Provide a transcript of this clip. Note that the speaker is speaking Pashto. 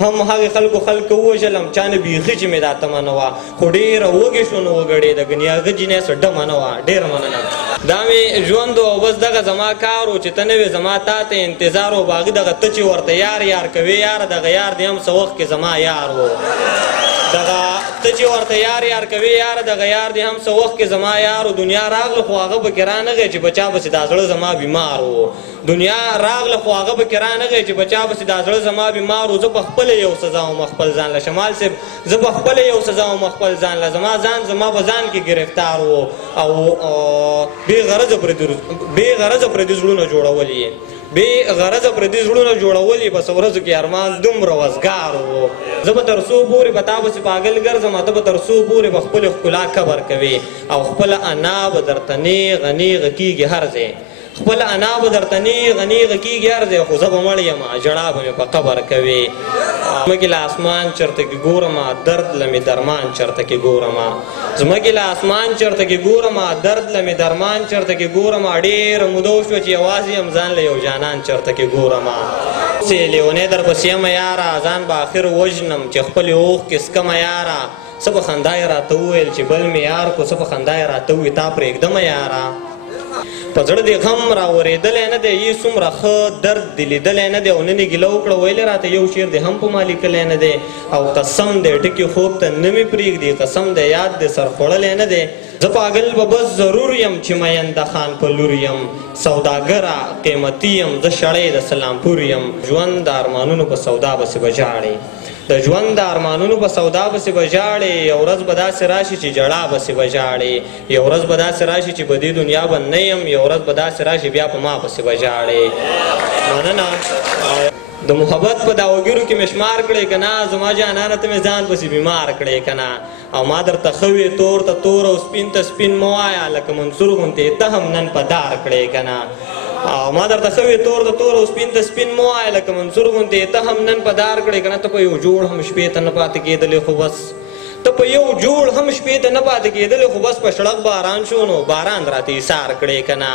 هم هغې خلکو ووژلم چا نه بیخي چې مې دا تمه نه وه خو ډېره وږې شو نو وګړېده ګنې هغه جینۍ څه ډمه نه وه. ډېره مننه. دا مې ژوند و او بس دغه زما کار و چې ته نه وې زما تا ته انتظار و باغي دغه ته چې ورته یار کوې یاره دغه یار دې هم څه وخت کې زما یار و. دغه ته چې ورته یار کوې یاره دغه یار دې هم څه وخت کې زما یار و. دنیا راغله خو هغه پکې رانغی چې بچا پسې دا زړه زما بیمار و. دنیا راغله خو هغه پکې رانغی چې بچا پسې دا زړه زما بیمار و. زه په خپله یو سزا وم خپل ځان له شمال صاحب زه په خپله یو سزا وم خپل ځان له زما ځان زما په ځان کې ګرفتار و او بې غرضه پردي زړونه جوړول یې بې غرضه پردي زړونه جوړول یې بس ورځو کې ارمان دومره وزګار و. زه به تر څو پورې به تا پسې پاګل ګرځم ته به تر څو پورې به خپلې ښکلا قبر کوې او خپله انا به درته نیغه نیغه کېږي هر ځای خپل انا به درته نیغه نیغه کېږي هر ځای خو زه به مړ یم ژړا به مې په قبر کوې. زمکې له اسمان چرته کې ګورمه درد له مې درمان چرته کې ګورمه زمکې له اسمان چرته کې ګورمه درد له مې درمان چرته کې ګورمه ډېره موده وشوه چې یوازې یم ځان له یو جانان چرته کې ګورمه. سې لیونی درپسې یمه یاره ځان به آخر وژنم چې خپلې اوښکې څکمه یاره څه په خندا یې راته وویل چې بل مې یار کو څه په خندا یې راته ووایي تا پرېږدمه یاره. په زړه دې غم راورېدلی نه دی یې څومره ښه درد دې لیدلی نه دی او نن یې ګیله وکړه ویلې راته یو شعر دې هم په ما لیکلی نه دی او قسم دی ټکي خوب ته نه مې پرېږدي قسم دی یاد دې سر خوړلی نه دی. زه پاګل به بس ضرور یم چې مینده خان په لور یم سوداګره قیمتي یم زه شړی د سلامپور یم. ژوند د ارمانونو په سودا پسې به ژاړې د ژوند د ارمانونو په سودا پسې به ژاړې یو ورځ به داسې راشي چې ژړا پسې به ژاړې یو ورځ به داسې راشي چې په دې دنیا به نه یم یو ورځ به داسې راشي بیا په ما پسې به ژاړې. مننه. د محبت په داوګیرو کې مې شمار کړې که نه زما جانانه ته مې ځان پسې بیمار کړې که نه او ما درته ښه وې تور ته تور او سپین ته سپین مه وایه لکه منصور غوندې ته هم نن په دار کړې که نه او ما درته ښه وې تور ته تور او سپین ته سپین مه وایه لکه منصور غوندې ته هم نن په دار کړې که نه. ته په یو جوړ هم شپې ته نه پاتې کېدلې خو بس ته په یو جوړ هم شپې ته نه پاتې کېدلې خو بس په شړک باران شو نو باران راته ایثار کړې که نه.